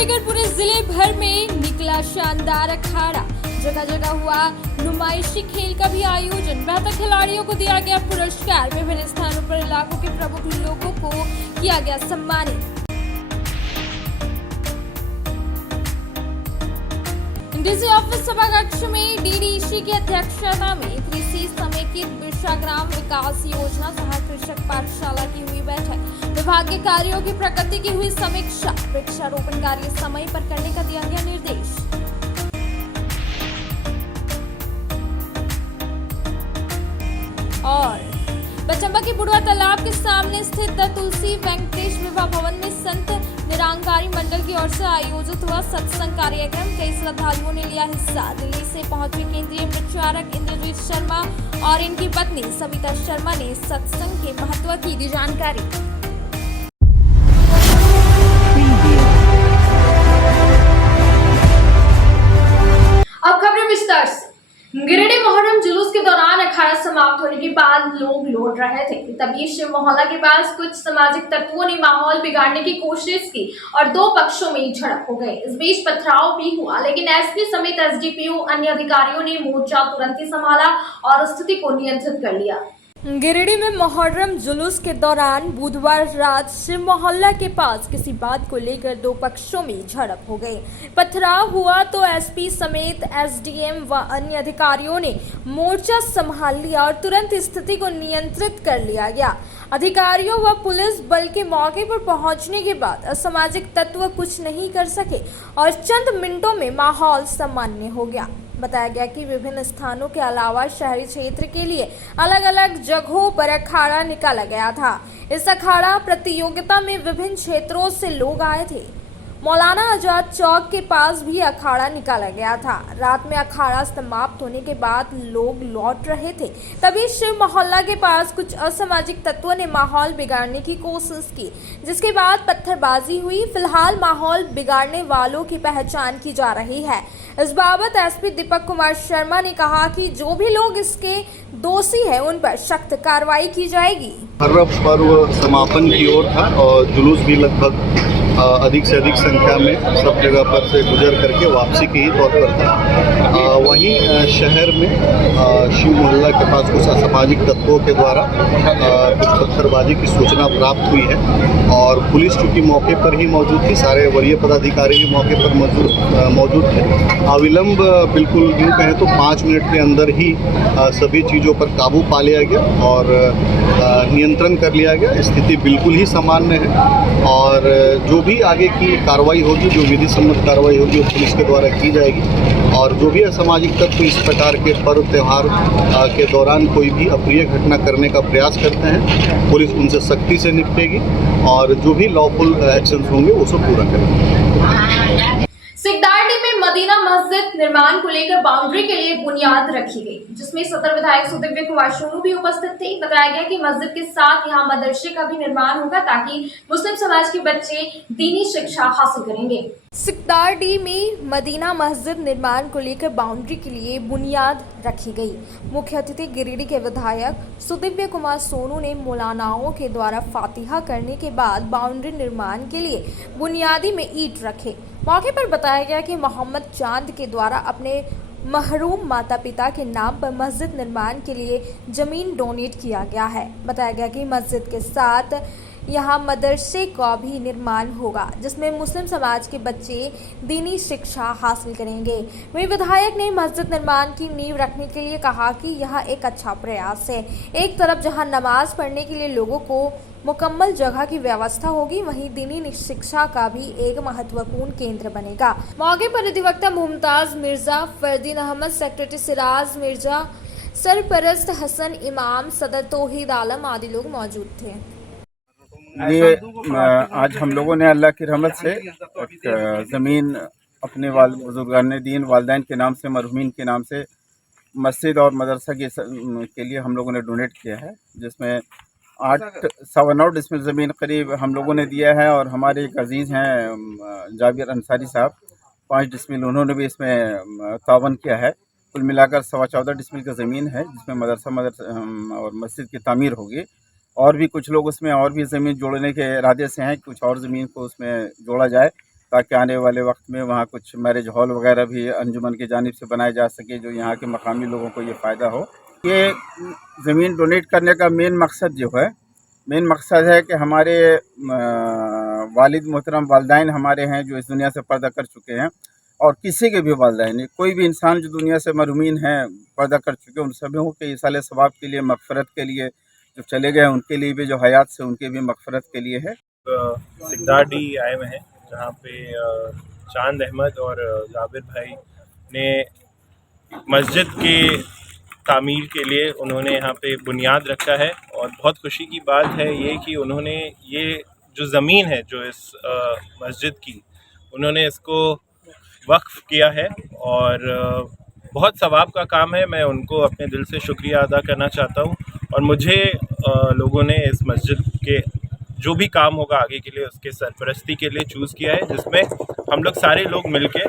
लेकर पूरे जिले भर में निकला शानदार अखाड़ा। जगह जगह हुआ नुमाइशी खेल का भी आयोजन। बेहतर खिलाड़ियों को दिया गया पुरस्कार। विभिन्न स्थानों पर इलाकों के प्रमुख लोगों को किया गया सम्मानित। डीसी ऑफिस सभाकक्ष में डीडीसी की अध्यक्षता में कृषि समेकित विश्राग्राम विकास योजना सह कृषक पाठशाला की हुई बैठक। विभाग के कार्यों की प्रगति की हुई समीक्षा। वृक्षारोपण कार्य समय पर करने का दिया गया निर्देश। और बचंबा के बुढ़वा तालाब के सामने स्थित द तुलसी वेंकटेश विवाह भवन में संत निरंकारी मंडल की ओर से आयोजित हुआ सत्संग कार्यक्रम। कई श्रद्धालुओं ने लिया हिस्सा। दिल्ली से पहुंचे केंद्रीय प्रचारक इंद्रजीत शर्मा और इनकी पत्नी सविता शर्मा ने सत्संग के महत्व की दी जानकारी। अब खबरें विस्तार से। गिरिडीह मोहर्रम जुलूस के दौरान अखाड़ा समाप्त होने के बाद लोग लौट रहे थे, तभी शिव मोहल्ला के पास कुछ सामाजिक तत्वों ने माहौल बिगाड़ने की कोशिश की और दो पक्षों में झड़प हो गई। इस बीच पथराव भी हुआ, लेकिन एसपी समेत एसडीपीओ अन्य अधिकारियों ने मोर्चा तुरंत ही संभाला और स्थिति को नियंत्रित कर लिया। गिरिडीह में मोहर्रम जुलूस के दौरान बुधवार रात शिव मोहल्ला के पास किसी बात को लेकर दो पक्षों में झड़प हो गई। पथराव हुआ तो एसपी समेत एसडीएम व अन्य अधिकारियों ने मोर्चा संभाल लिया और तुरंत स्थिति को नियंत्रित कर लिया गया। अधिकारियों व पुलिस बल के मौके पर पहुंचने के बाद असामाजिक तत्व कुछ नहीं कर सके और चंद मिनटों में माहौल सामान्य हो गया। बताया गया कि विभिन्न स्थानों के अलावा शहरी क्षेत्र के लिए अलग अलग जगहों पर अखाड़ा निकाला गया था। इस अखाड़ा प्रतियोगिता में विभिन्न क्षेत्रों से लोग आए थे। मौलाना आजाद चौक के पास भी अखाड़ा निकाला गया था। रात में अखाड़ा समाप्त होने के बाद लोग लौट रहे थे, तभी शिव मोहल्ला के पास कुछ असामाजिक तत्वों ने माहौल बिगाड़ने की कोशिश की, जिसके बाद पत्थरबाजी हुई। फिलहाल माहौल बिगाड़ने वालों की पहचान की जा रही है। इस बाबत एसपी दीपक कुमार शर्मा ने कहा कि जो भी लोग इसके दोषी हैं उन पर सख्त कार्रवाई की जाएगी। पर्व समापन की ओर था और जुलूस भी लगभग अधिक से अधिक संख्या में सब जगह पर से गुजर करके वापसी के ही तौर पर था। वहीं शहर में शिव मोहल्ला के पास कुछ असामाजिक तत्वों के द्वारा कुछ पत्थरबाजी की सूचना प्राप्त हुई है और पुलिस चूँकि मौके पर ही मौजूद थी, सारे वरीय पदाधिकारी भी मौके पर मौजूद थे। अविलंब बिल्कुल यूँ कहें तो 5 मिनट के अंदर ही सभी चीज़ों पर काबू पा लिया गया और नियंत्रण कर लिया गया। स्थिति बिल्कुल ही सामान्य है और जो भी आगे की कार्रवाई होगी, जो विधि सम्मत कार्रवाई होगी वो पुलिस के द्वारा की जाएगी और जो भी असामाजिक तत्व इस प्रकार के पर्व त्यौहार के दौरान कोई भी अप्रिय घटना करने का प्रयास करते हैं, पुलिस उनसे सख्ती से निपटेगी और जो भी लॉफुल एक्शन होंगे उसको पूरा करेंगे। सिकदारडी में मदीना मस्जिद निर्माण को लेकर बाउंड्री के लिए बुनियाद रखी गई, जिसमें सदर विधायक सुदिव्य कुमार सोनू भी उपस्थित थे। बताया गया कि मस्जिद के साथ यहां मदरसे का भी निर्माण होगा ताकि मुस्लिम समाज के बच्चे दीनी शिक्षा हासिल करेंगे। सिकदारडी में मदीना मस्जिद निर्माण को लेकर बाउंड्री के लिए बुनियाद रखी गई। मुख्य अतिथि गिरिडीह के विधायक सुदिव्य कुमार सोनू ने मौलानाओं के द्वारा फातिहा करने के बाद बाउंड्री निर्माण के लिए बुनियादी में ईंट रखे। मौके पर बताया गया कि मोहम्मद चांद के द्वारा अपने महरूम माता पिता के नाम पर मस्जिद निर्माण के लिए जमीन डोनेट किया गया है। बताया गया कि मस्जिद के साथ यहाँ मदरसे का भी निर्माण होगा, जिसमें मुस्लिम समाज के बच्चे दीनी शिक्षा हासिल करेंगे। वहीं विधायक ने मस्जिद निर्माण की नींव रखने के लिए कहा कि यह एक अच्छा प्रयास है। एक तरफ जहाँ नमाज पढ़ने के लिए लोगों को मुकम्मल जगह की व्यवस्था होगी, वहीं दीनी शिक्षा का भी एक महत्वपूर्ण केंद्र बनेगा। मौके पर अधिवक्ता मुमताज मिर्जा, फरदीन अहमद, सेक्रेटरी सिराज मिर्जा, सरपरस्त हसन इमाम, सदर तौहीद आलम आदि लोग मौजूद थे। ये आज हम लोगों ने अल्लाह की रहमत से एक ज़मीन अपने बुजुर्गान दीन वालिदैन के नाम से, मरहूमीन के नाम से मस्जिद और मदरसा के लिए हम लोगों ने डोनेट किया है, जिसमें 8.9 डिसमिल ज़मीन करीब हम लोगों ने दिया है और हमारे एक अजीज़ हैं जाबिर अंसारी साहब, 5 डिसमिल उन्होंने भी इसमें तावन किया है। कुल मिलाकर 14.25 डिसमिल की ज़मीन है, जिसमें मदरसा और मस्जिद की तामीर होगी। और भी कुछ लोग उसमें और भी ज़मीन जोड़ने के इरादे से हैं, कुछ और ज़मीन को उसमें जोड़ा जाए। ताकि आने वाले वक्त में वहाँ कुछ मैरिज हॉल वगैरह भी अंजुमन की जानिब से बनाए जा सके, जो यहाँ के मकामी लोगों को ये फ़ायदा हो। ये ज़मीन डोनेट करने का मेन मकसद है कि हमारे वालिद मोहतरम वालिदैन हमारे हैं जो इस दुनिया से पर्दा कर चुके हैं, और किसी के भी वालिदैन, कोई भी इंसान जो दुनिया से मरहूमीन हैं, पर्दा कर चुके हैं, उन सभी के इसाले सवाब के लिए, मग़फ़िरत के लिए, जो चले गए हैं उनके लिए भी, जो हयात से उनके भी मग़फ़िरत के लिए है। सिकदाडी आए हुए हैं जहाँ पे चांद अहमद और जाबिर भाई ने मस्जिद के तामीर के लिए उन्होंने यहाँ पे बुनियाद रखा है, और बहुत खुशी की बात है ये कि उन्होंने ये जो ज़मीन है जो इस मस्जिद की, उन्होंने इसको वक्फ़ किया है, और बहुत सवाब का काम है। मैं उनको अपने दिल से शुक्रिया अदा करना चाहता हूँ, और मुझे लोगों ने इस मस्जिद के जो भी काम होगा आगे के लिए उसके सरपरस्ती के लिए चूज़ किया है, जिसमें हम लोग सारे लोग मिलके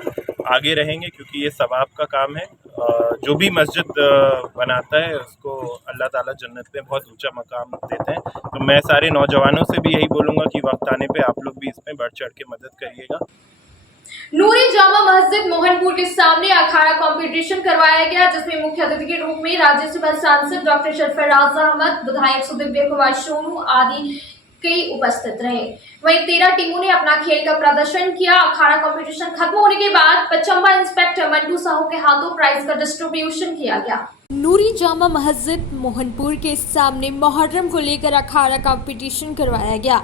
आगे रहेंगे, क्योंकि ये सवाब का काम है। जो भी मस्जिद बनाता है उसको अल्लाह ताला जन्नत में बहुत ऊंचा मकाम देते हैं। तो मैं सारे नौजवानों से भी यही बोलूँगा कि वक्त आने पे आप लोग भी इसमें बढ़ चढ़ के मदद करिएगा। नूरी जामा मस्जिद मोहनपुर के सामने अखाड़ा कंपटीशन करवाया गया, जिसमें मुख्य अतिथि के रूप में राज्यसभा सांसद डॉक्टर सरफराज अहमद, विधायक सुदिव्य कुमार सोनू आदि कई उपस्थित रहे। वहीं 13 टीमों ने अपना खेल का प्रदर्शन किया। अखाड़ा कंपटीशन खत्म होने के बाद पचम्बा इंस्पेक्टर मंटू साहू के हाथों प्राइज का डिस्ट्रीब्यूशन किया गया। नूरी जामा मस्जिद मोहनपुर के सामने मुहर्रम को लेकर अखाड़ा कंपटीशन करवाया गया,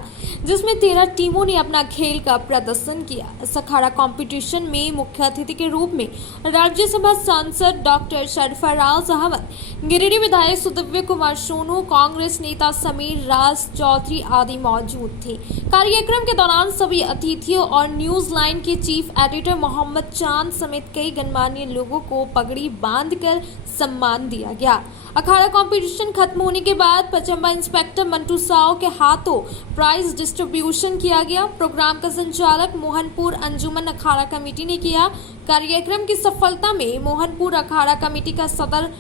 जिसमें 13 टीमों ने अपना खेल का प्रदर्शन किया। इस अखाड़ा कंपटीशन में मुख्य अतिथि के रूप में राज्यसभा सांसद डॉक्टर सरफराज अहमद, गिरिडीह विधायक सुदिव्य कुमार सोनू, कांग्रेस नेता समीर राज चौधरी आदि मौजूद थे। कार्यक्रम के दौरान सभी अतिथियों और न्यूज लाइन के चीफ एडिटर मोहम्मद चांद समेत कई गणमान्य लोगों को पगड़ी बांधकर सम्मान दिया गया। अखाड़ा कंपटीशन खत्म होने के बाद पचम्बा इंस्पेक्टर मंटू साहू के हाथों प्राइज डिस्ट्रीब्यूशन किया गया। प्रोग्राम का संचालक मोहनपुर अंजुमन अखाड़ा कमेटी ने किया। कार्यक्रम की सफलता में मोहनपुर अखाड़ा कमेटी का सदर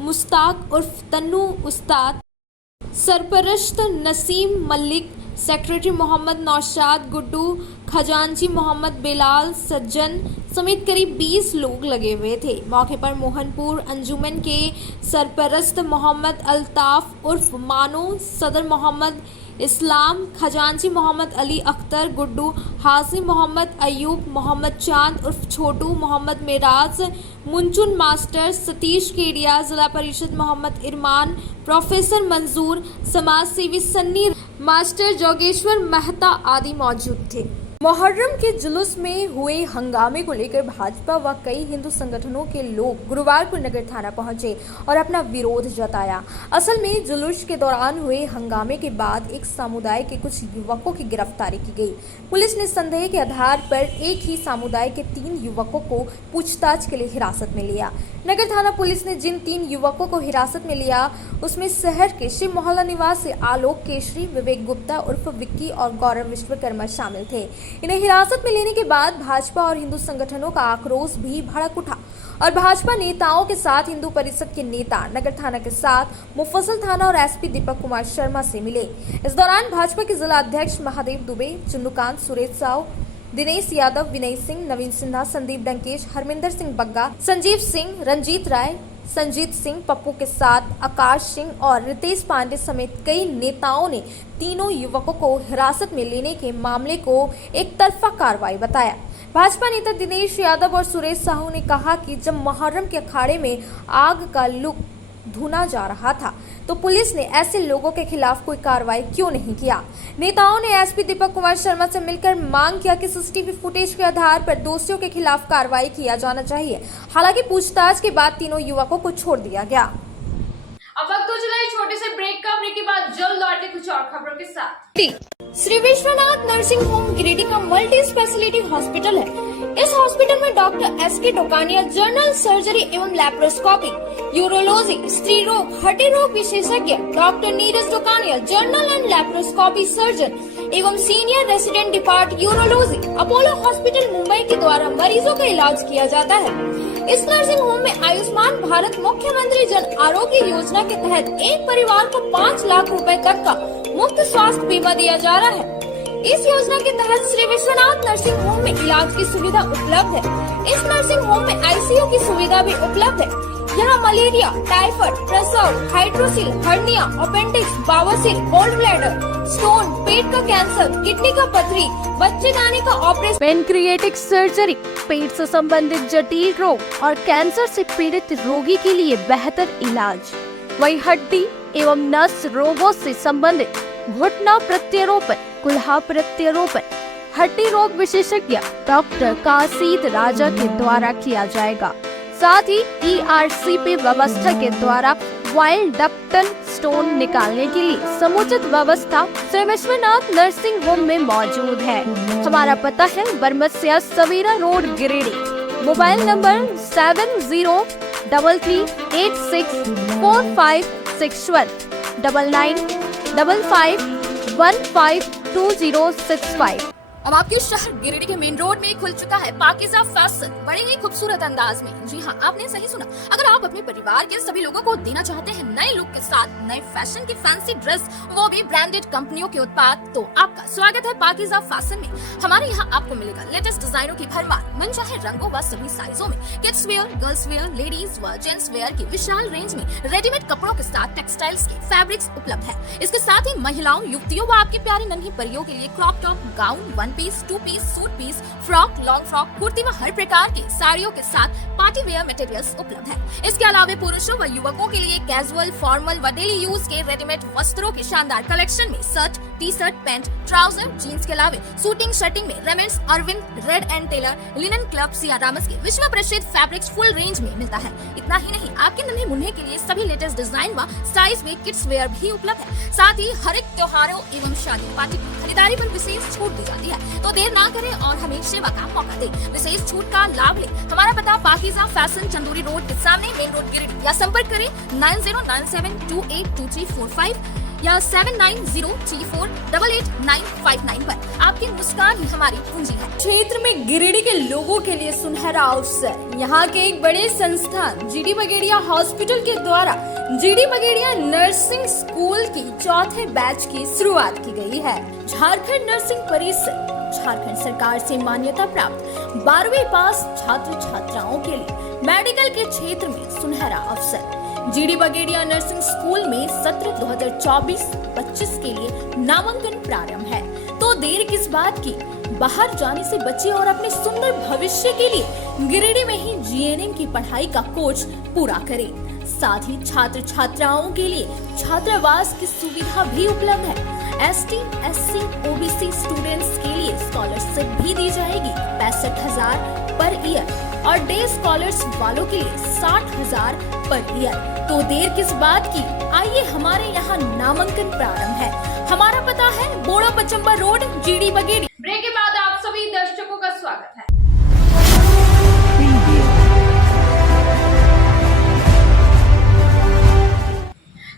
मुश्ताक उर्फ तन्नू उस्ताद, सरपरस्त नसीम मलिक, सेक्रेटरी मोहम्मद नौशाद गुड्डू, खजांची मोहम्मद बेलाल सज्जन समेत करीब 20 लोग लगे हुए थे। मौके पर मोहनपुर अंजुमन के सरपरस्त मोहम्मद अल्ताफ उर्फ मानो, सदर मोहम्मद इस्लाम, खजांची मोहम्मद अली अख्तर गुड्डू, हाजी मोहम्मद अयूब, मोहम्मद चांद उर्फ छोटू, मोहम्मद मेराज, मुंचुन मास्टर, सतीश केडिया, जिला परिषद मोहम्मद इरमान, प्रोफेसर मंजूर, समाज सेवी सन्नी, मास्टर जोगेश्वर मेहता आदि मौजूद थे। मुहर्रम के जुलूस में हुए हंगामे को लेकर भाजपा व कई हिंदू संगठनों के लोग गुरुवार को नगर थाना पहुंचे और अपना विरोध जताया। असल में जुलूस के दौरान हुए हंगामे के बाद एक समुदाय के कुछ युवकों की गिरफ्तारी की गई। पुलिस ने संदेह के आधार पर एक ही समुदाय के 3 युवकों को पूछताछ के लिए हिरासत में लिया। नगर थाना पुलिस ने जिन 3 युवकों को हिरासत में लिया उसमें शहर के शिव मोहल्ला निवासी आलोक केशरी, विवेक गुप्ता उर्फ विक्की और गौरव विश्वकर्मा शामिल थे। इन्हें हिरासत में लेने के बाद भाजपा और हिंदू संगठनों का आक्रोश भी भड़क उठा और भाजपा नेताओं के साथ हिंदू परिषद के नेता नगर थाना के साथ मुफस्सिल थाना और एसपी दीपक कुमार शर्मा से मिले। इस दौरान भाजपा के जिला अध्यक्ष महादेव दुबे, चुन्नूकांत, सुरेश साहू, दिनेश यादव, विनय सिंह, नवीन सिन्हा, संदीप डंकेश, हरमिंदर सिंह बग्गा, संजीव सिंह, रंजीत राय, संजीत सिंह, पप्पू के साथ आकाश सिंह और रितेश पांडे समेत कई नेताओं ने तीनों युवकों को हिरासत में लेने के मामले को एक तरफा कार्रवाई बताया। भाजपा नेता दिनेश यादव और सुरेश साहू ने कहा कि जब मुहर्रम के अखाड़े में आग का लुक धुना जा रहा था तो पुलिस ने ऐसे लोगों के खिलाफ कोई कार्रवाई क्यों नहीं किया। नेताओं ने एसपी दीपक कुमार शर्मा से मिलकर मांग किया कि सीसीटीवी फुटेज के आधार पर दोषियों के खिलाफ कार्रवाई किया जाना चाहिए। हालांकि पूछताछ के बाद तीनों युवकों को छोड़ दिया गया। अब वक्त हो चला है छोटे से ब्रेक का। ब्रेक के बाद जल्द लौटते कुछ और खबरों के साथ। श्री विश्वनाथ नर्सिंग होम गिरिडीह का मल्टी स्पेशलिटी हॉस्पिटल है। इस हॉस्पिटल में doctor S K. Tokania general surgery एवं लैप्रोस्कोपी, यूरोलॉजी, स्त्री रोग, हड्डी रोग विशेषज्ञ, doctor Neeraj Tokania general and laparoscopy surgeon एवं senior resident depart urology, Apollo hospital Mumbai के द्वारा मरीजों का इलाज किया जाता है। इस नर्सिंग होम में आयुष्मान भारत मुख्यमंत्री जन आरोग्य योजना के तहत एक परिवार को 5 लाख रुपए तक का मुफ्त स्वास्थ्य बीमा दिया जा रहा है। इस योजना के तहत श्री विश्वनाथ नर्सिंग होम में इलाज की सुविधा उपलब्ध है। इस नर्सिंग होम में आईसीयू की सुविधा भी उपलब्ध है। यहाँ मलेरिया, टाइफाइड, प्रसव, हाइड्रोसिल, हर्निया, अपेंडिक्स, बवासीर, गोल्ड ब्लैडर, स्टोन, पेट का कैंसर, किडनी का पथरी, बच्चेदानी का ऑपरेशन, पेनक्रिएटिक सर्जरी, पेट से संबंधित जटिल रोग और कैंसर से पीड़ित रोगी के लिए बेहतर इलाज। वही हड्डी एवं नस रोगों से संबंधित घुटना प्रत्यारोपण, कुल्हा प्रत्यारोपण, हड्डी रोग विशेषज्ञ डॉक्टर कासिद राजा के द्वारा किया जाएगा। साथ ही ERCP व्यवस्था के द्वारा वाइल्ड डक्टल स्टोन निकालने के लिए समुचित व्यवस्था श्री विश्वनाथ नर्सिंग होम में मौजूद है। हमारा पता है Baramasia Savera road, Giridih. Mobile number 7033864561 9955152065। अब आपके शहर गिरिडीह के मेन रोड में खुल चुका है पाकिज़ा फैशन, बड़े ही खूबसूरत अंदाज में। जी हाँ, आपने सही सुना। अगर आप अपने परिवार के सभी लोगों को देना चाहते हैं नए लुक के साथ नए फैशन की फैंसी ड्रेस, वो भी ब्रांडेड कंपनियों के उत्पाद, तो आपका स्वागत है पाकिज़ा फैशन में। हमारे यहाँ आपको मिलेगा लेटेस्ट डिजाइनों की भरमार, मनचाहे रंगों व सभी साइजों में। Kids wear, girls wear, ladies व जेंट्स वेयर की विशाल रेंज में रेडीमेड कपड़ों के साथ टेक्सटाइल्स के फैब्रिक्स उपलब्ध है। इसके साथ ही महिलाओं, युवतियों व आपकी प्यारी नन्ही परियों के लिए crop top, gown, one piece, two piece, suit piece, frock, long frock, kurti व हर प्रकार की साड़ियों के साथ पार्टी वेयर मटेरियल्स उपलब्ध है। इसके अलावा पुरुषों व युवकों के लिए कैजुअल, फॉर्मल व डेली यूज के रेडीमेड वस्त्रों के शानदार कलेक्शन में shirt, T shirt, pant, trouser, jeans के अलावा शूटिंग शर्टिंग में Raymonds, Arvind, red and Taylor, linen club, Siyarams के विश्व प्रसिद्ध फैब्रिक्स फुल रेंज में मिलता है। इतना ही नहीं, आपके नन्हे मुन्ने के लिए सभी लेटेस्ट डिजाइन व साइज में किड्स वेयर भी उपलब्ध है। साथ ही हर एक त्योहारों एवं शादी पार्टी की खरीदारी पर विशेष छूट दी जाती है, तो देर ना करें और हमें सेवा का मौका दें। विशेष छूट का लाभ लें। हमारा पता पाकिज़ा फैशन, चंदूरी रोड के सामने, मेन रोड, गिरिडीह, या संपर्क करें 9097282345 या 7903488959 पर। आपकी मुस्कान ही हमारी पूंजी है। क्षेत्र में गिरिडीह के लोगों के लिए सुनहरा अवसर। यहाँ के एक बड़े संस्थान GD बगेड़िया हॉस्पिटल के द्वारा GD बगेड़िया नर्सिंग स्कूल की चौथे बैच की शुरुआत की गई है। झारखंड नर्सिंग परिषद, झारखंड सरकार से मान्यता प्राप्त 12वीं पास छात्र छात्राओं के लिए मेडिकल के क्षेत्र में सुनहरा अवसर। GD बगेड़िया नर्सिंग स्कूल में सत्र 2024-25 के लिए नामांकन प्रारंभ है, तो देर किस बात की। बाहर जाने से बचे और अपने सुंदर भविष्य के लिए गिरिडीह में ही GNM की पढ़ाई का कोर्स पूरा करें। साथ ही छात्र छात्राओं के लिए छात्रावास की सुविधा भी उपलब्ध है। ST, SC, OBC स्टूडेंट्स के लिए स्कॉलरशिप भी दी जाएगी 65,000 पर ईयर और डे स्कॉलर्स वालों के लिए 60,000 पर ईयर। तो देर किस बात की, आइए हमारे यहाँ नामांकन प्रारंभ है। हमारा पता है बोड़ो पचम्बर रोड, GD बगेड़िया। ब्रेक के बाद आप सभी दर्शकों का स्वागत है।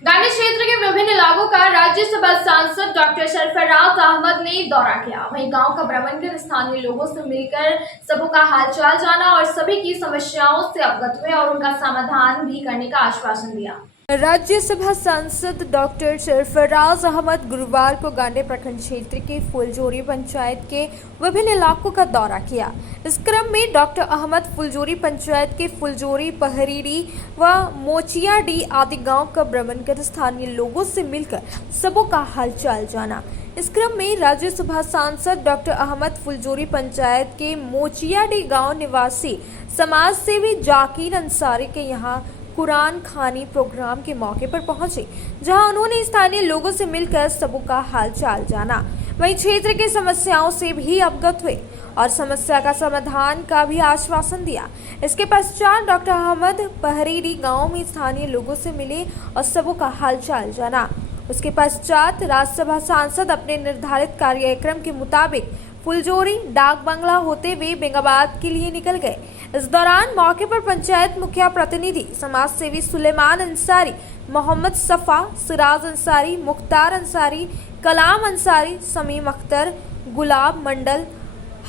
गांधी क्षेत्र के विभिन्न इलाकों का राज्यसभा सांसद डॉक्टर सरफराज अहमद ने दौरा किया। वहीं गांव का भ्रमण कर स्थानीय लोगों से मिलकर सबों का हालचाल जाना और सभी की समस्याओं से अवगत हुए और उनका समाधान भी करने का आश्वासन दिया। राज्यसभा सांसद डॉक्टर सरफराज अहमद गुरुवार को गांडे प्रखंड क्षेत्र के फुलजोरी पंचायत के विभिन्न इलाकों का दौरा किया। इस क्रम में डॉक्टर अहमद फुलजोरी पंचायत के फुलजोरी, पहरीडी व मोचियाडी आदि गांव का भ्रमण कर स्थानीय लोगों से मिलकर सबों का हालचाल जाना। इस क्रम में राज्यसभा सांसद डॉक्टर अहमद फुलजोरी पंचायत के मोचियाडी गांव निवासी समाज सेवी जाकिर अंसारी के यहाँ कुरान खानी प्रोग्राम के मौके पर पहुंचे, जहां उन्होंने स्थानीय लोगों से मिलकर सबों का हालचाल जाना। वहीं क्षेत्र की समस्याओं से भी अवगत हुए और समस्या का समाधान का भी आश्वासन दिया। इसके पश्चात डॉक्टर अहमद पहरीडी गांव में स्थानीय लोगों से मिले और सबों का हालचाल जाना। उसके पश्चात राज्यसभा सांसद अपने निर्धारित कार्यक्रम के मुताबिक फुलजोरी डाक बंगला होते हुए बेंगाबाद के लिए निकल गए। इस दौरान मौके पर पंचायत मुखिया प्रतिनिधि, समाज सेवी सुलेमान अंसारी, मोहम्मद सफ़ा, सिराज अंसारी, मुख्तार अंसारी, कलाम अंसारी, समीम अख्तर, गुलाब मंडल,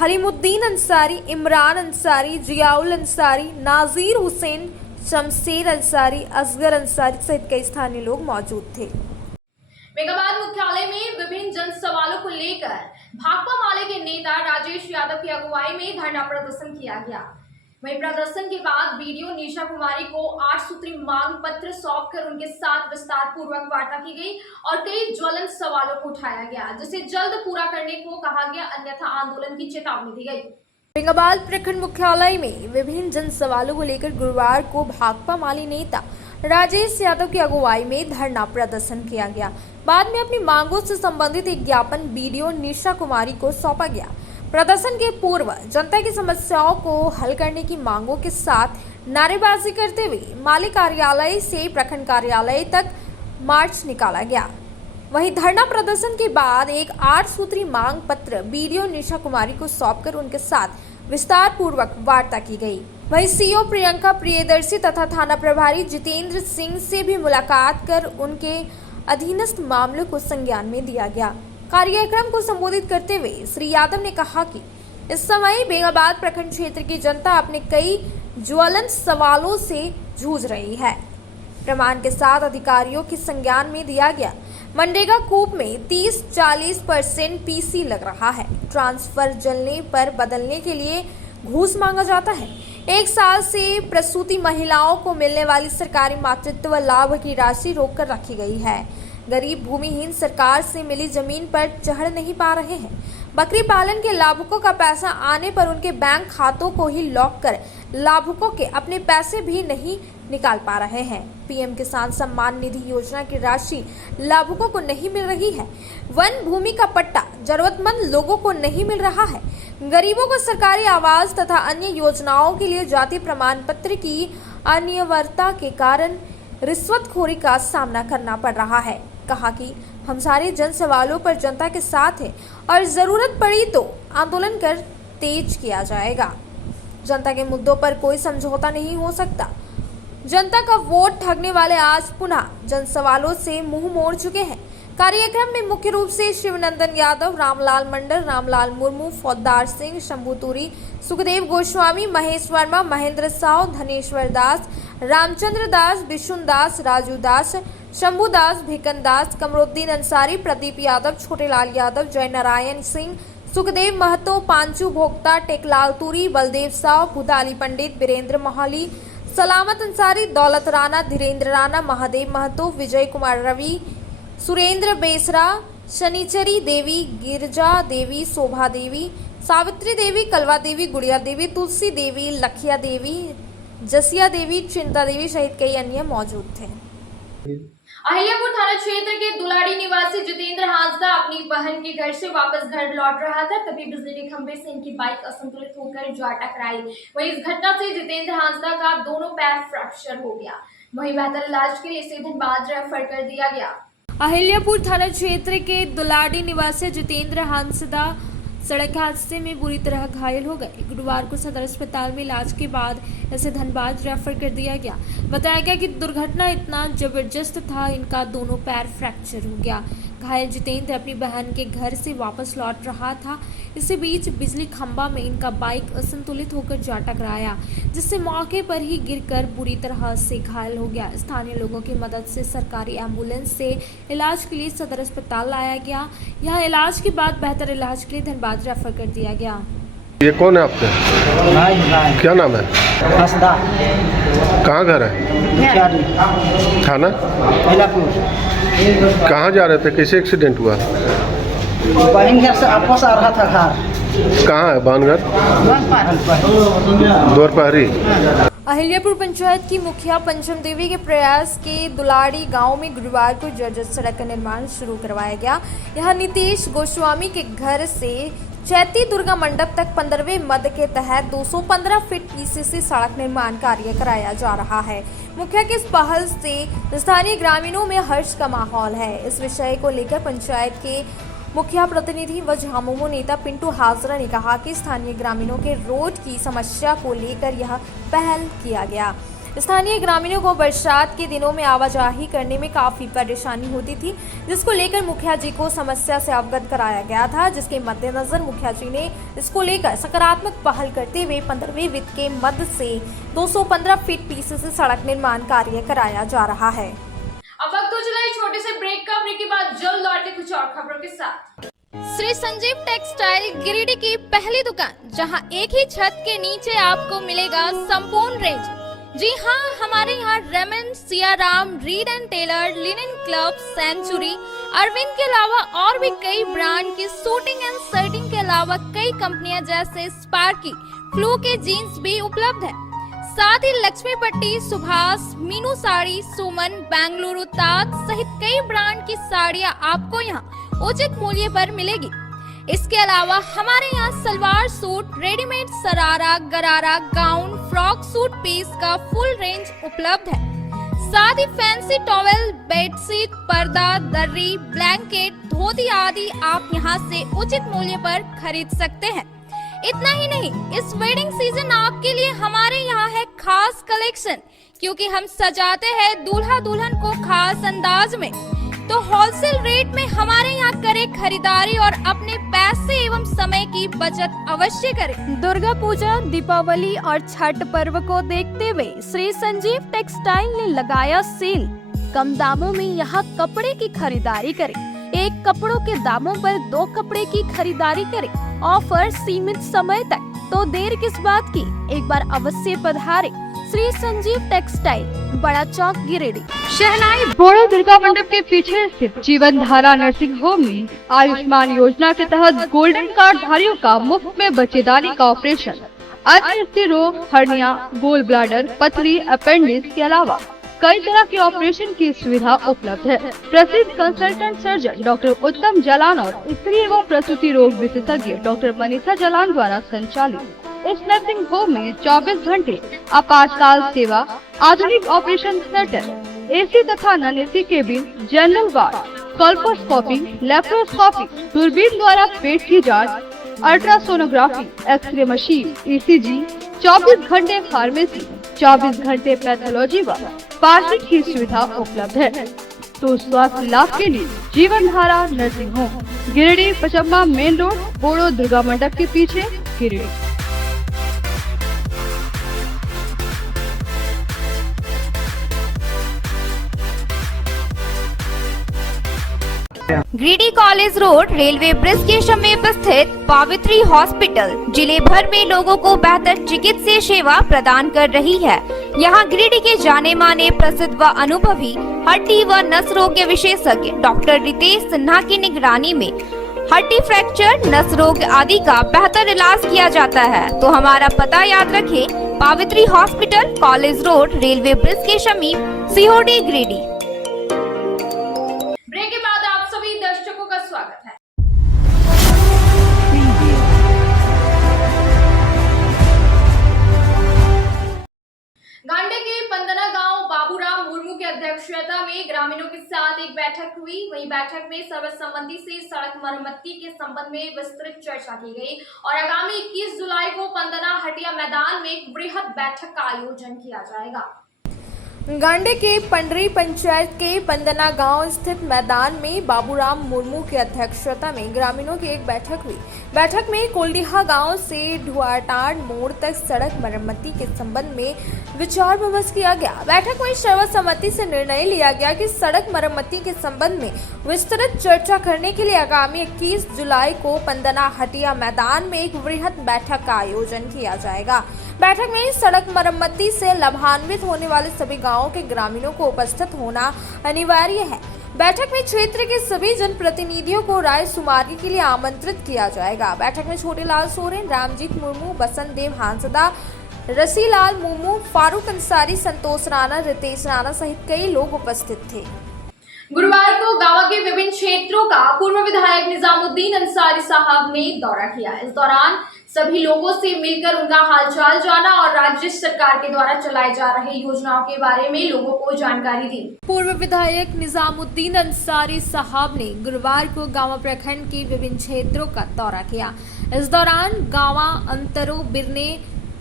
हलीमुद्दीन अंसारी, इमरान अंसारी, जियाउल अंसारी, नाजीर हुसैन, शमशेर अंसारी, असगर अंसारी सहित कई स्थानीय लोग मौजूद थे। बेंगाबाद मुख्यालय में विभिन्न जन सवालों को लेकर भाकपा माले के नेता राजेश यादव की अगुवाई में धरना प्रदर्शन किया गया। वहीं प्रदर्शन के बाद वीडियो निशा कुमारी को 8 सूत्री मांग पत्र सौंपकर उनके साथ विस्तार पूर्वक वार्ता की गई और कई ज्वलंत सवालों को उठाया गया, जिसे जल्द पूरा करने को कहा गया, अन्यथा आंदोलन की चेतावनी दी गई। औरंगाबाद प्रखंड मुख्यालय में विभिन्न जन सवालों को लेकर गुरुवार को भाकपा माले नेता राजेश यादव की अगुवाई में धरना प्रदर्शन किया गया। बाद में अपनी मांगों से संबंधित एक ज्ञापन वीडियो निशा कुमारी को सौंपा गया। प्रदर्शन के पूर्व जनता की समस्याओं को हल करने की मांगों के साथ नारेबाजी करते हुए माले कार्यालय से प्रखंड कार्यालय तक मार्च निकाला गया। वहीं धरना प्रदर्शन के बाद एक 8 सूत्री मांग पत्र वीडियो निशा कुमारी को सौंपकर उनके साथ विस्तार पूर्वक वार्ता की गई। वहीं सीओ प्रियंका प्रियदर्शी तथा थाना प्रभारी जितेंद्र सिंह से भी मुलाकात कर उनके अधीनस्थ मामलों को संज्ञान में दिया गया। कार्यक्रम को संबोधित करते हुए श्री यादव ने कहा कि इस समय बेंगाबाद प्रखंड क्षेत्र की जनता अपने कई ज्वलंत सवालों से जूझ रही है। प्रमाण के साथ अधिकारियों के संज्ञान में दिया गया। मनरेगा कूप में 30-40% पीसी लग रहा है। ट्रांसफर जलने पर बदलने के लिए घूस मांगा जाता है। 1 साल से प्रसूति महिलाओं को मिलने वाली सरकारी मातृत्व लाभ की राशि रोक कर रखी गई है। गरीब भूमिहीन सरकार से मिली जमीन पर चढ़ नहीं पा रहे हैं। बकरी पालन के लाभुकों का पैसा आने पर उनके बैंक खातों को ही लॉक कर लाभुकों के अपने पैसे भी नहीं निकाल पा रहे हैं। पीएम किसान सम्मान निधि योजना की राशि लाभुकों को नहीं मिल रही है। वन भूमि का पट्टा जरूरतमंद लोगों को नहीं मिल रहा है। गरीबों को सरकारी आवास तथा अन्य योजनाओं के लिए जाति प्रमाण पत्र की अनिवार्यता के कारण रिश्वतखोरी का सामना करना पड़ रहा है। कहा कि हम सारे जन सवालों पर जनता के साथ हैं और जरूरत पड़ी तो आंदोलन कर तेज किया जाएगा। जनता के मुद्दों पर कोई समझौता नहीं हो सकता। जनता का वोट ठगने वाले आज पुनः जन सवालों से मुंह मोड़ चुके हैं। कार्यक्रम में मुख्य रूप से शिवनंदन यादव, रामलाल मंडल, रामलाल मुर्मू, फौजदार सिंह, शंभू तुरी, सुखदेव गोस्वामी, महेश वर्मा, महेंद्र साव, धनेश्वर दास, रामचंद्र दास, विशुन दास, राजू दास, शंभू दास, भिकन दास, कमरुद्दीन अंसारी, प्रदीप यादव, छोटेलाल यादव, जय नारायण सिंह, सुखदेव महतो, पांचू भोक्ता, टेकलाल तुरी, बलदेव साव, भूताली पंडित, वीरेंद्र मोहाली, सलामत अंसारी, दौलत राणा, धीरेन्द्र राणा, महादेव महतो, विजय कुमार रवि, सुरेंद्र बेसरा, शनिचरी देवी, गिरजा देवी, शोभा देवी, सावित्री देवी, कलवा देवी, गुड़िया देवी, तुलसी देवी, लखिया देवी, जसिया देवी, चिंता देवी सहित कई अन्य मौजूद थे। अहिल्यापुर थाना क्षेत्र के दुलाड़ी निवासी जितेंद्र हांसदा अपनी बहन के घर से वापस घर लौट रहा था, तभी बिजली के खंभे से इनकी बाइक असंतुलित होकर जा टकराई। वहीं इस घटना से जितेंद्र हांसदा का दोनों पैर फ्रैक्चर हो गया। वहीं बेहतर इलाज के लिए इसे धनबाद रेफर कर दिया गया। अहिल्यापुर थाना क्षेत्र के दुलाड़ी निवासी जितेंद्र हांसदा सड़क हादसे में बुरी तरह घायल हो गए। गुरुवार को सदर अस्पताल में इलाज के बाद इसे धनबाद रेफर कर दिया गया। बताया गया कि दुर्घटना इतना जबरदस्त था, इनका दोनों पैर फ्रैक्चर हो गया। घायल जितेंद्र अपनी बहन के घर से वापस लौट रहा था। इसी बीच बिजली खंभा में इनका बाइक असंतुलित होकर जा टकराया, जिससे मौके पर ही गिरकर बुरी तरह से घायल हो गया। स्थानीय लोगों की मदद से सरकारी एम्बुलेंस से इलाज के लिए सदर अस्पताल लाया गया। यहाँ इलाज के बाद बेहतर इलाज के लिए धनबाद रेफर कर दिया गया। ये कौन है आपका? क्या नाम है? कहाँ घर है? थाना? कहाँ जा रहे थे? कैसे एक्सीडेंट हुआ? बहन घर से वापस आ रहा था घर। कहाँ है बानघर? दोरपहरी। अहिल्यापुर पंचायत की मुखिया पंचम देवी के प्रयास के दुलाड़ी गांव में गुरुवार को जर्जर सड़क का निर्माण शुरू करवाया गया। यहां नीतीश गोस्वामी के घर से चैती दुर्गा मंडप तक 15वें मद के तहत 215 फीट पीसीसी सड़क निर्माण कार्य कराया जा रहा है। मुखिया की इस पहल से स्थानीय ग्रामीणों में हर्ष का माहौल है। इस विषय को लेकर पंचायत के मुखिया प्रतिनिधि व झामुमो नेता पिंटू हाजरा ने कहा कि स्थानीय ग्रामीणों के रोड की समस्या को लेकर यह पहल किया गया। स्थानीय ग्रामीणों को बरसात के दिनों में आवाजाही करने में काफी परेशानी होती थी, जिसको लेकर मुखिया जी को समस्या से अवगत कराया गया था, जिसके मद्देनजर मुखिया जी ने इसको लेकर सकारात्मक पहल करते हुए 15वें वित्त के मद से 215 फीट पीसीसी सड़क निर्माण कार्य कराया जा रहा है। अब वक्त हो चला है छोटे से ब्रेक का। ब्रेक के बाद जल्द लौटते कुछ और खबरों के साथ। श्री संजीव टेक्सटाइल गिरिडीह की पहली दुकान, जहां एक ही छत के नीचे आपको मिलेगा संपूर्ण रेंज। जी हाँ, हमारे यहाँ Raymond, Siyaram, Reid and Taylor, linen Club, Century, Arvind के अलावा और भी कई ब्रांड की सूटिंग एंड शर्टिंग के अलावा कई कंपनियां जैसे स्पार्की, फ्लू के जीन्स भी उपलब्ध है। साथ ही लक्ष्मी पट्टी, सुभाष, मीनू साड़ी, सुमन, बेंगलुरु ताज सहित कई ब्रांड की साड़ियां आपको यहाँ उचित मूल्य पर मिलेगी। इसके अलावा हमारे यहाँ सलवार सूट, रेडीमेड सरारा, गरारा, गाउन, फ्रॉक सूट पीस का फुल रेंज उपलब्ध है। साथ ही फैंसी टॉवेल, बेडशीट, पर्दा, दर्री, ब्लैंकेट, धोती आदि आप यहाँ से उचित मूल्य पर खरीद सकते हैं। इतना ही नहीं, इस वेडिंग सीजन आपके लिए हमारे यहाँ है खास कलेक्शन, क्योंकि हम सजाते हैं दूल्हा दुल्हन को खास अंदाज में। तो होलसेल रेट में हमारे यहाँ करें खरीदारी और अपने पैसे एवं समय की बचत अवश्य करें। दुर्गा पूजा, दीपावली और छठ पर्व को देखते हुए श्री संजीव टेक्सटाइल ने लगाया सेल। कम दामों में यहाँ कपड़े की खरीदारी करें। एक कपड़ों के दामों पर 2 कपड़े की खरीदारी करें। ऑफर सीमित समय तक, तो देर किस बात की, एक बार अवश्य पधारें। श्री संजीव टेक्सटाइल, बड़ा चौक, गिरिडीह। शहनाई बोड़ो दुर्गा मंडप के पीछे स्थित जीवन धारा नर्सिंग होम में आयुष्मान योजना के तहत गोल्डन कार्ड धारियों का मुफ्त में बच्चेदानी का ऑपरेशन, अन्य रोग, हर्निया, गोल ब्लैडर, पथरी, अपेंडिक्स के अलावा कई तरह के ऑपरेशन की सुविधा उपलब्ध है। प्रसिद्ध कंसल्टेंट सर्जन डॉक्टर उत्तम जलान और स्त्री एवं प्रसूति रोग विशेषज्ञ डॉक्टर मनीषा जलान द्वारा संचालित इस नर्सिंग होम में 24 घंटे आपातकाल सेवा, आधुनिक ऑपरेशन थिएटर, एसी तथा non AC cabin, general ward, colposcopy, laparoscopy, दूरबीन द्वारा पेट की जांच, अल्ट्रासोनोग्राफी, एक्सरे मशीन, ईसीजी, 24 घंटे फार्मेसी, 24 घंटे पैथोलॉजी व पार्किंग की सुविधा उपलब्ध है। तो स्वास्थ्य लाभ के लिए Jeevan Dhara nursing home, Giridih, Pachamba main road, Boro Durga Mandap के पीछे, Giridih. Giridih college road, railway bridge के समीप स्थित पावित्री हॉस्पिटल जिले भर में लोगों को बेहतर चिकित्सीय सेवा प्रदान कर रही है। यहाँ गिरिडीह के जाने माने, प्रसिद्ध व अनुभवी हड्डी व नस रोग के विशेषज्ञ डॉक्टर रितेश सिन्हा की निगरानी में हड्डी फ्रैक्चर, नस रोग आदि का बेहतर इलाज किया जाता है। तो हमारा पता याद रखें, Pavitri hospital, college road, railway bridge के समीप, सीओडी, गिरिडीह। ब्रेक के बाद आप सभी दर्शकों का स्वागत है। गांडे के पंदना गांव बाबूराम मुर्मू की अध्यक्षता में ग्रामीणों के साथ एक बैठक हुई। वहीं बैठक में सर्वसम्मति से सड़क मरम्मती के संबंध में विस्तृत चर्चा की गई और आगामी 21 जुलाई को पंदना हटिया मैदान में एक बृहद बैठक का आयोजन किया जाएगा। गांडे के पंडरी पंचायत के पंदना गांव स्थित मैदान में बाबूराम मुर्मू की अध्यक्षता में ग्रामीणों की एक बैठक हुई। बैठक में कोल्डीहा गांव से ढुआटाड़ मोड़ तक सड़क मरम्मती के संबंध में विचार विमर्श किया गया। बैठक में सर्वसम्मति से निर्णय लिया गया कि सड़क मरम्मती के संबंध में विस्तृत चर्चा करने के लिए आगामी 21 जुलाई को पंदना हटिया मैदान में एक बृहद बैठक का आयोजन किया जाएगा। बैठक में सड़क मरम्मती से लाभान्वित होने वाले सभी गांवों के ग्रामीणों को उपस्थित होना अनिवार्य है। बैठक में क्षेत्र के सभी जनप्रतिनिधियों को राय शुमारी के लिए आमंत्रित किया जाएगा। बैठक में छोटेलाल सोरेन, रामजीत मुर्मू, बसंत देव हांसदा, रसीलाल मुर्मू, फारूक अंसारी, संतोष राणा, रितेश राणा सहित कई लोग उपस्थित थे। गुरुवार को गांव के विभिन्न क्षेत्रों का पूर्व विधायक निजामुद्दीन अंसारी साहब ने दौरा किया। इस दौरान सभी लोगों से मिलकर उनका हालचाल जाना और राज्य सरकार के द्वारा चलाए जा रहे योजनाओं के बारे में लोगों को जानकारी दी। पूर्व विधायक निजामुद्दीन अंसारी साहब ने गुरुवार को गांव प्रखंड के विभिन्न क्षेत्रों का दौरा किया। इस दौरान गांवा, अंतरो, बिरने,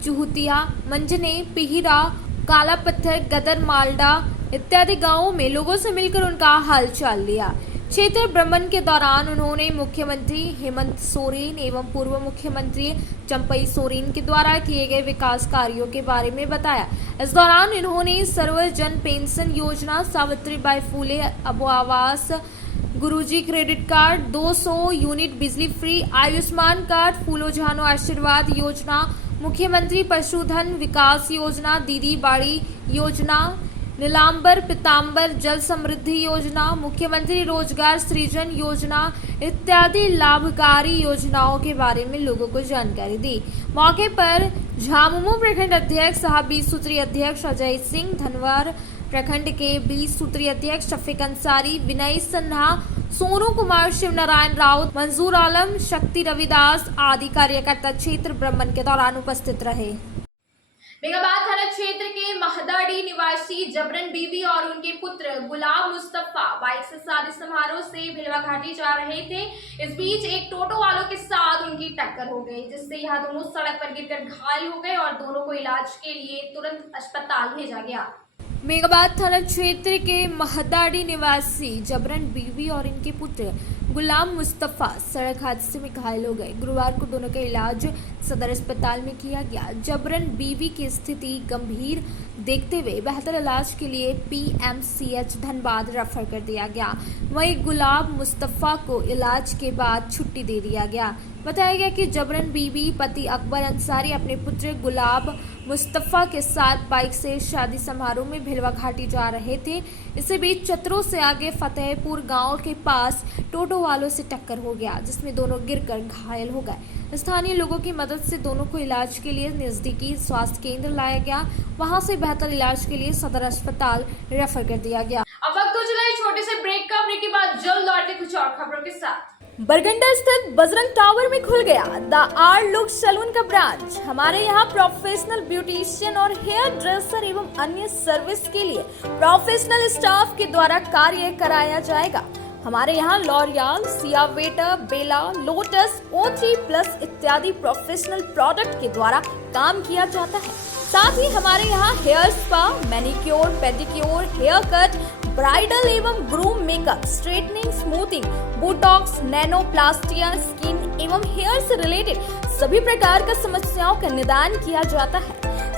चुहुतिया, मंजने, पिहिरा, काला पत्थर, गदर, मालडा इत्यादि गांवों में लोगों से मिलकर उनका हालचाल लिया। क्षेत्र भ्रमण के दौरान उन्होंने मुख्यमंत्री हेमंत सोरेन एवं पूर्व मुख्यमंत्री चंपई सोरेन के द्वारा किए गए विकास कार्यों के बारे में बताया। इस दौरान इन्होंने सर्व जन पेंशन योजना, सावित्रीबाई फूले अबो आवास गुरुजी क्रेडिट कार्ड, 200 यूनिट बिजली फ्री, आयुष्मान कार्ड, फूलो झानो आशीर्वाद योजना, मुख्यमंत्री पशुधन विकास योजना, दीदी बाड़ी योजना, नीलांबर पीतांबर जल समृद्धि योजना, मुख्यमंत्री रोजगार सृजन योजना इत्यादि लाभकारी योजनाओं के बारे में लोगों को जानकारी दी। मौके पर झामुमो प्रखंड अध्यक्ष सह 20 सूत्रीय अध्यक्ष अजय सिंह, धनवार प्रखंड के 20 सूत्रीय अध्यक्ष शफीक अंसारी, विनय सिन्हा, सोनू कुमार, शिवनारायण राउत, मंजूर आलम, शक्ति रविदास आदि कार्यकर्ता क्षेत्र भ्रमण के दौरान उपस्थित रहे। बेगाबाद थाना क्षेत्र के महदाड़ी निवासी जबरन बीबी और उनके पुत्र गुलाम मुस्तफा बाइक से शादी समारोह से भिलवा घाटी जा रहे थे। इस बीच एक टोटो वालों के साथ उनकी टक्कर हो गई, जिससे यह दोनों सड़क पर गिरकर घायल हो गए और दोनों को इलाज के लिए तुरंत अस्पताल भेजा गया। बेगाबाद थाना क्षेत्र के महदाड़ी निवासी जबरन बीबी और इनके पुत्र गुलाम मुस्तफा सड़क हादसे में घायल हो गए। गुरुवार को दोनों का इलाज सदर अस्पताल में किया गया। जबरन बीवी की स्थिति गंभीर देखते हुए बेहतर इलाज के लिए PMCH धनबाद रेफर कर दिया गया। वहीं गुलाम मुस्तफा को इलाज के बाद छुट्टी दे दिया गया। बताया गया कि जबरन बीबी पति अकबर अंसारी अपने पुत्र गुलाब मुस्तफा के साथ बाइक से शादी समारोह में भिलवा घाटी जा रहे थे। इसी बीच चतरों से आगे फतेहपुर गांव के पास टोटो वालों से टक्कर हो गया, जिसमें दोनों गिरकर घायल हो गए। स्थानीय लोगों की मदद से दोनों को इलाज के लिए नजदीकी स्वास्थ्य केंद्र लाया गया। वहां से बेहतर इलाज के लिए सदर अस्पताल रेफर कर दिया गया। अब वक्त हो चला है छोटे से ब्रेक का। ब्रेक के बाद जल्द लौटे कुछ और खबरों के साथ। बरगंडा स्थित बजरंग टावर में खुल गया द आर लुक सैलून का ब्रांच। हमारे यहाँ प्रोफेशनल ब्यूटिशियन और हेयर ड्रेसर एवं अन्य सर्विस के लिए प्रोफेशनल स्टाफ के द्वारा कार्य कराया जाएगा। हमारे यहाँ लॉरियल, सियावेटर, बेला, लोटस, O3+ इत्यादि प्रोफेशनल प्रोडक्ट के द्वारा काम किया जाता है। साथ ही हमारे यहाँ hair spa, manicure, pedicure, hair cut, bridal एवं groom makeup, straightening, smoothing, botox, nanoplastia, skin एवं हेयर से रिलेटेड सभी प्रकार का समस्याओं का निदान किया जाता है।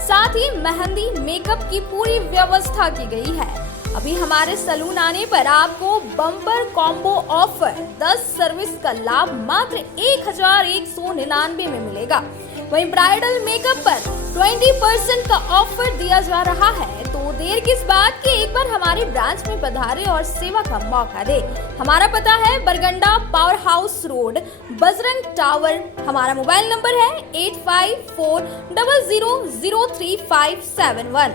साथ ही मेहंदी, मेकअप की पूरी व्यवस्था की गई है। अभी हमारे सैलून आने पर आपको बम्पर कॉम्बो ऑफर 10 सर्विस का लाभ मात्र 1199 में मिलेगा। वहीं ब्राइडल मेकअप पर 20% का ऑफर दिया जा रहा है। तो देर किस बात की, एक बार हमारे ब्रांच में पधारे और सेवा का मौका दे। हमारा पता है Barganda power house road, Bajrang tower. हमारा मोबाइल नंबर है 8540003571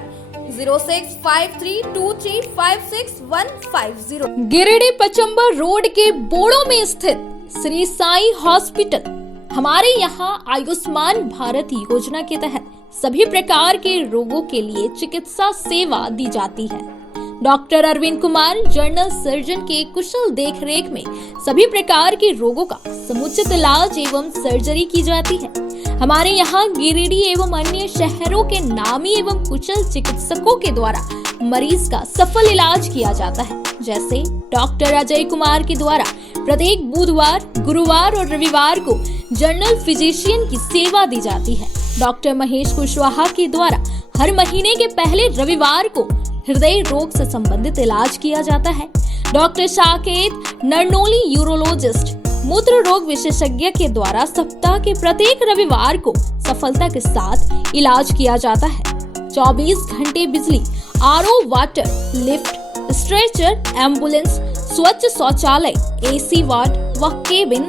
0653235650। गिरिडीह पचंबा रोड के बोड़ो में स्थित श्री साई हॉस्पिटल। हमारे यहाँ आयुष्मान भारत योजना के तहत सभी प्रकार के रोगों के लिए चिकित्सा सेवा दी जाती है। Doctor Arvind Kumar general surgeon के कुशल देखरेख में सभी प्रकार के रोगों का समुचित इलाज एवं सर्जरी की जाती है। हमारे यहाँ गिरिडीह एवं अन्य शहरों के नामी एवं कुशल चिकित्सकों के द्वारा मरीज का सफल इलाज किया जाता है। जैसे डॉक्टर अजय कुमार के द्वारा प्रत्येक बुधवार, गुरुवार और रविवार को जनरल फिजिशियन की सेवा दी जाती है। डॉक्टर महेश कुशवाहा के द्वारा हर महीने के पहले रविवार को हृदय रोग से संबंधित इलाज किया जाता है। डॉक्टर साकेत नरनोली यूरोलॉजिस्ट मूत्र रोग विशेषज्ञ के द्वारा सप्ताह के प्रत्येक रविवार को सफलता के साथ इलाज किया जाता है। 24 घंटे बिजली, RO water, lift, stretcher, ambulance, स्वच्छ शौचालय, AC वार्ड व केबिन,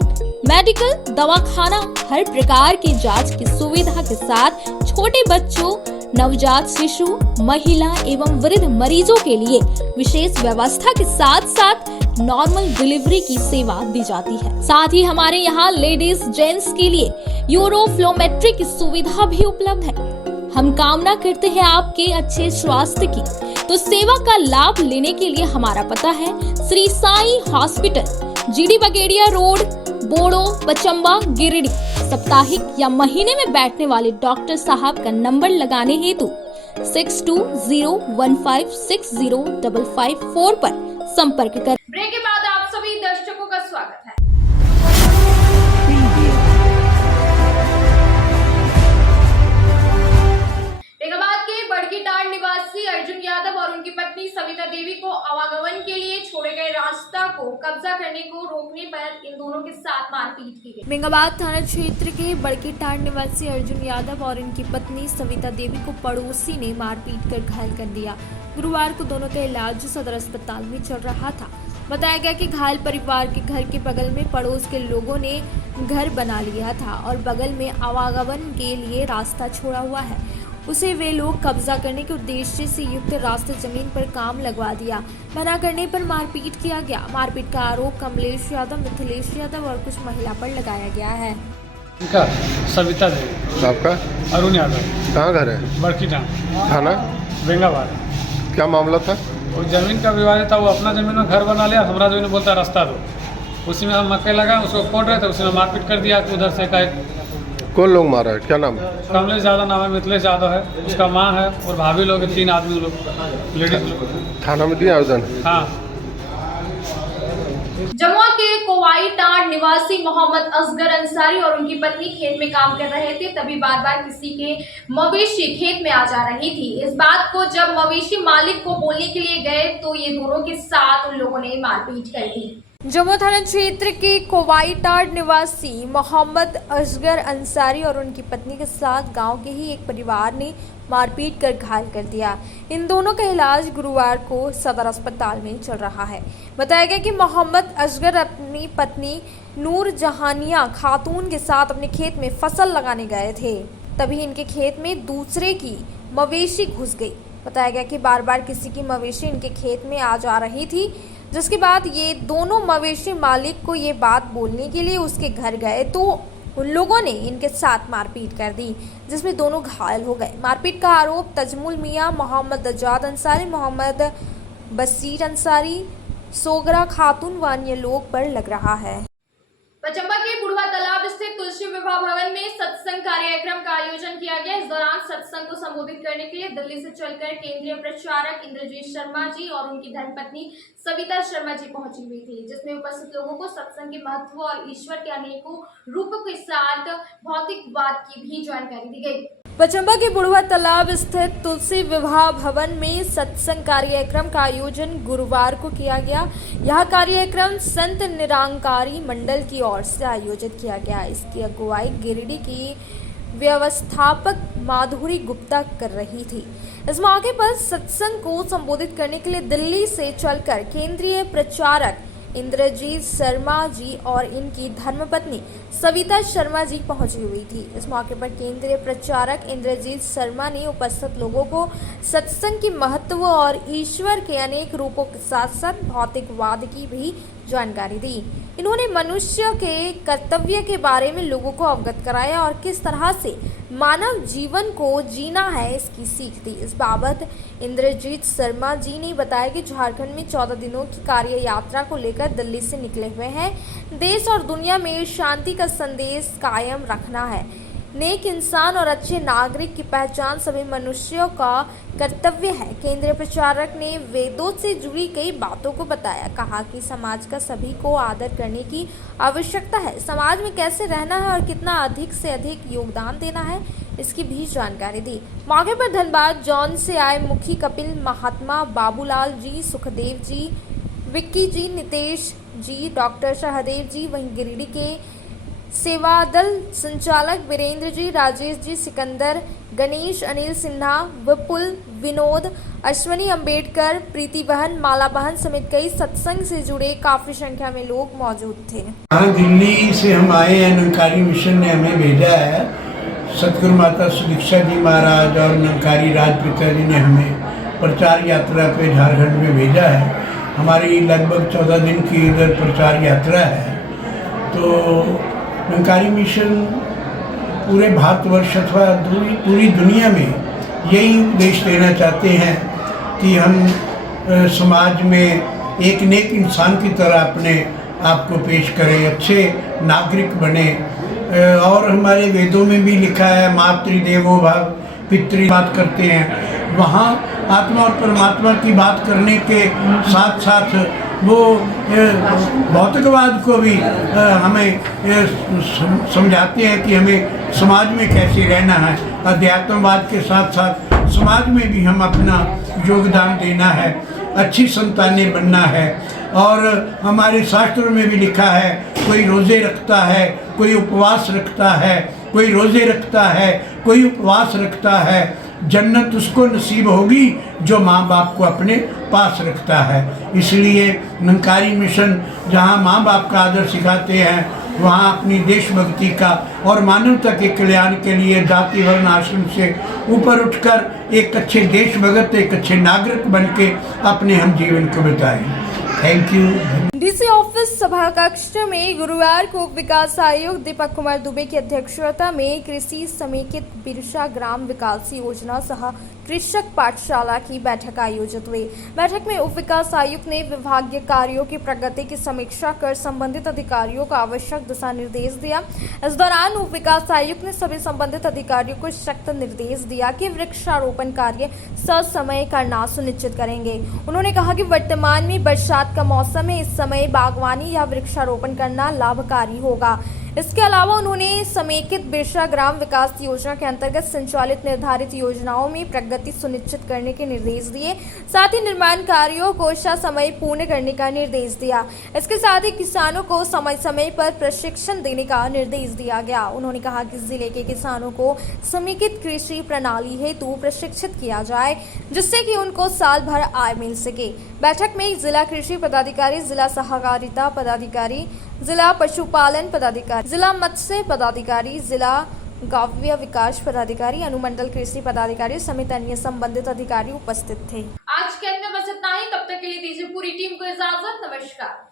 मेडिकल, दवाखाना, हर प्रकार की जांच की सुविधा के साथ छोटे बच्चों, नवजात शिशु, महिला एवं वृद्ध मरीजों के लिए विशेष व्यवस्था के साथ साथ नॉर्मल डिलीवरी की सेवा दी जाती है। साथ ही हमारे यहाँ लेडीज जेंट्स के लिए यूरोफ्लोमेट्री की सुविधा भी उपलब्ध है। हम कामना करते हैं आपके अच्छे स्वास्थ्य की। तो सेवा का लाभ लेने के लिए हमारा पता है Shri Sai hospital, GD Bagedia road, Boro, Pachamba, Giridih. साप्ताहिक या महीने में बैठने वाले डॉक्टर साहब का नंबर लगाने हेतु 6201560554 पर संपर्क कर। ब्रेक के बाद आप सभी दर्शकों का स्वागत है। बेगाबाद के बड़कीटाड़ निवासी अर्जुन यादव और उनकी पत्नी पत्नी सविता देवी को आवागमन के लिए छोड़े गए रास्ता को कब्जा करने को रोकने पर इन दोनों के साथ मारपीट की गई। बेंगाबाद थाना क्षेत्र के बड़की टांड निवासी अर्जुन यादव और इनकी पत्नी सविता देवी को पड़ोसी ने मारपीट कर घायल कर दिया। गुरुवार को दोनों का इलाज सदर अस्पताल में चल रहा था। बताया गया कि घायल परिवार के घर के बगल में पड़ोस के लोगों ने घर बना लिया था और बगल में आवागमन के लिए रास्ता छोड़ा हुआ है। उसे वे लोग कब्जा करने के उद्देश्य से युक्त रास्ते जमीन पर काम लगवा दिया। मना करने पर मारपीट किया गया। मारपीट का आरोप कमलेश यादव, मिथिलेश यादव और कुछ महिला पर लगाया गया है। इनका सविता देवी, आपका अरुण यादव, कहाँ घर है? बड़की टांड, थाना बेंगाबाद। क्या मामला था? वो जमीन का विवाद था। वो अपना जमीन में घर बना लिया, हमारा जमीन में बोलता रास्ता दो। उसी में हम मक्के लगा, उसको कोट रहे थे, उसी में मारपीट कर दिया। उधर से का कौन लोग मारा है? क्या नाम है? कमलेश यादव नाम है, मिथिलेश यादव है, उसका माँ है और भाभी लोग 3 आदमी लोग, लेडीज लोग। थाना में दिया आवेदन? हाँ। जमुआ के कोवाई टांड निवासी मोहम्मद असगर अंसारी और उनकी पत्नी खेत में काम कर रहे थे, तभी बार बार किसी के मवेशी खेत में आ जा रही थी। इस बात को जब मवेशी मालिक को बोलने के लिए गए तो ये दोनों के साथ उन लोगों ने मारपीट कर दी। जम्मू थाना क्षेत्र के कोवाई टांड निवासी मोहम्मद असगर अंसारी और उनकी पत्नी के साथ गांव के ही एक परिवार ने मारपीट कर घायल कर दिया। इन दोनों का इलाज गुरुवार को सदर अस्पताल में चल रहा है। बताया गया कि मोहम्मद असगर अपनी पत्नी नूर जहानिया खातून के साथ अपने खेत में फसल लगाने गए थे, तभी इनके खेत में दूसरे की मवेशी घुस गई। बताया गया कि बार बार किसी की मवेशी इनके खेत में आ जा रही थी, जिसके बाद ये दोनों मवेशी मालिक को ये बात बोलने के लिए उसके घर गए तो उन लोगों ने इनके साथ मारपीट कर दी, जिसमें दोनों घायल हो गए। मारपीट का आरोप तजमुल मियां, मोहम्मद अजाद अंसारी, मोहम्मद बसीर अंसारी, सोगरा खातून व अन्य लोग पर लग रहा है। चंबा के बुढ़वा तालाब स्थित तुलसी विवाह भवन में सत्संग कार्यक्रम का आयोजन किया गया। इस दौरान सत्संग को संबोधित करने के लिए दिल्ली से चलकर केंद्रीय प्रचारक इंद्रजीत शर्मा जी और उनकी धर्मपत्नी सविता शर्मा जी पहुंची हुई थी, जिसमें उपस्थित लोगों को सत्संग के महत्व और ईश्वर के अनेकों रूपों के साथ भौतिकवाद की भी जानकारी दी गई। चंबा के बुढ़वा तालाब स्थित तुलसी विवाह भवन में सत्संग कार्यक्रम का आयोजन गुरुवार को किया गया। यह कार्यक्रम संत निरंकारी मंडल की ओर से आयोजित किया गया। इसकी अगुवाई गिरिडीह की व्यवस्थापक माधुरी गुप्ता कर रही थी। इस मौके पर सत्संग को संबोधित करने के लिए दिल्ली से चलकर केंद्रीय प्रचारक इंद्रजीत शर्मा जी और इनकी धर्मपत्नी सविता शर्मा जी पहुंची हुई थी। इस मौके पर केंद्रीय प्रचारक इंद्रजीत शर्मा ने उपस्थित लोगों को सत्संग की महत्व और ईश्वर के अनेक रूपों के साथ साथ भौतिकवाद की भी जानकारी दी। इन्होंने मनुष्य के कर्तव्य के बारे में लोगों को अवगत कराया और किस तरह से मानव जीवन को जीना है इसकी सीख दी। इस बाबत इंद्रजीत शर्मा जी ने बताया कि झारखंड में 14 दिनों की कार्य यात्रा को लेकर दिल्ली से निकले हुए हैं। देश और दुनिया में शांति का संदेश कायम रखना है। नेक इंसान और अच्छे नागरिक की पहचान सभी मनुष्यों का कर्तव्य है। केंद्रीय प्रचारक ने वेदों से जुड़ी कई बातों को बताया। कहा कि समाज का सभी को आदर करने की आवश्यकता है। समाज में कैसे रहना है और कितना अधिक से अधिक योगदान देना है इसकी भी जानकारी दी। मौके पर धनबाद जॉन से आए मुखी कपिल महात्मा बाबूलाल जी, सुखदेव जी, विक्की जी, नितेश जी, डॉक्टर सहदेव जी, वहीं गिरिडीह के सेवा दल संचालक वीरेंद्र जी, राजेश जी, सिकंदर, गणेश, अनिल सिन्हा, विपुल, विनोद, अश्वनी अम्बेडकर, प्रीति बहन, माला बहन समेत कई सत्संग से जुड़े काफी संख्या में लोग मौजूद थे। हाँ, दिल्ली से हम आए हैं। निरंकारी मिशन ने हमें भेजा है। सतगुरु माता सुदीक्षा जी महाराज और निरंकारी राजपिता जी ने हमें प्रचार यात्रा पे झारखंड में भेजा है। हमारी लगभग 14 दिन की इधर प्रचार यात्रा है। तो निरंकारी मिशन पूरे भारतवर्ष अथवा पूरी दुनिया में यही उपदेश देना चाहते हैं कि हम समाज में एक नेक इंसान की तरह अपने आप को पेश करें, अच्छे नागरिक बने। और हमारे वेदों में भी लिखा है मातृदेवो भव, पितृ बात करते हैं। वहाँ आत्मा और परमात्मा की बात करने के साथ साथ वो भौतिकवाद को भी हमें समझाते हैं कि हमें समाज में कैसे रहना है। अध्यात्मवाद के साथ साथ समाज में भी हम अपना योगदान देना है, अच्छी संतानें बनना है। और हमारे शास्त्रों में भी लिखा है, कोई रोज़े रखता है, कोई उपवास रखता है, कोई रोज़े रखता है, कोई उपवास रखता है, जन्नत उसको नसीब होगी जो माँ बाप को अपने पास रखता है। इसलिए निरंकारी मिशन जहाँ माँ बाप का आदर सिखाते हैं, वहाँ अपनी देशभक्ति का और मानवता के कल्याण के लिए जाति वर्ण आश्रम से ऊपर उठकर एक अच्छे देशभक्त, एक अच्छे नागरिक बन के अपने हम जीवन को बिताएं। Thank you. डीसी ऑफिस सभा कक्ष में गुरुवार को उप विकास आयुक्त दीपक कुमार दुबे की अध्यक्षता में कृषि समेकित बिरसा ग्राम विकास योजना सह कृषक पाठशाला की बैठक आयोजित हुई। बैठक में उप विकास आयुक्त ने विभागीय कार्यों की प्रगति की समीक्षा कर संबंधित अधिकारियों को आवश्यक दिशा निर्देश दिया। इस दौरान उप विकास आयुक्त ने सभी संबंधित अधिकारियों को सख्त निर्देश दिया कि वृक्षारोपण कार्य ससमय करना सुनिश्चित करेंगे। उन्होंने कहा कि वर्तमान में बरसात का मौसम है, इस समय बागवानी या वृक्षारोपण करना लाभकारी होगा। इसके अलावा उन्होंने समेकित बिरसा ग्राम विकास योजना के अंतर्गत संचालित निर्धारित योजनाओं में प्रगति सुनिश्चित करने के निर्देश दिए। साथ ही निर्माण कार्यों को समय पूर्ण करने का निर्देश दिया। इसके साथ ही किसानों को समय समय पर प्रशिक्षण देने का निर्देश दिया गया। उन्होंने कहा कि जिले के किसानों को समेकित कृषि प्रणाली हेतु प्रशिक्षित किया जाए, जिससे कि उनको साल भर आय मिल सके। बैठक में जिला कृषि पदाधिकारी, जिला सहकारिता पदाधिकारी, जिला पशुपालन पदाधिकारी, जिला मत्स्य पदाधिकारी, जिला गाव्य विकास पदाधिकारी, अनुमंडल कृषि पदाधिकारी समेत अन्य संबंधित अधिकारी उपस्थित थे। आज के अंक में बस इतना ही। तब तक के लिए दीजिए पूरी टीम को इजाजत। नमस्कार।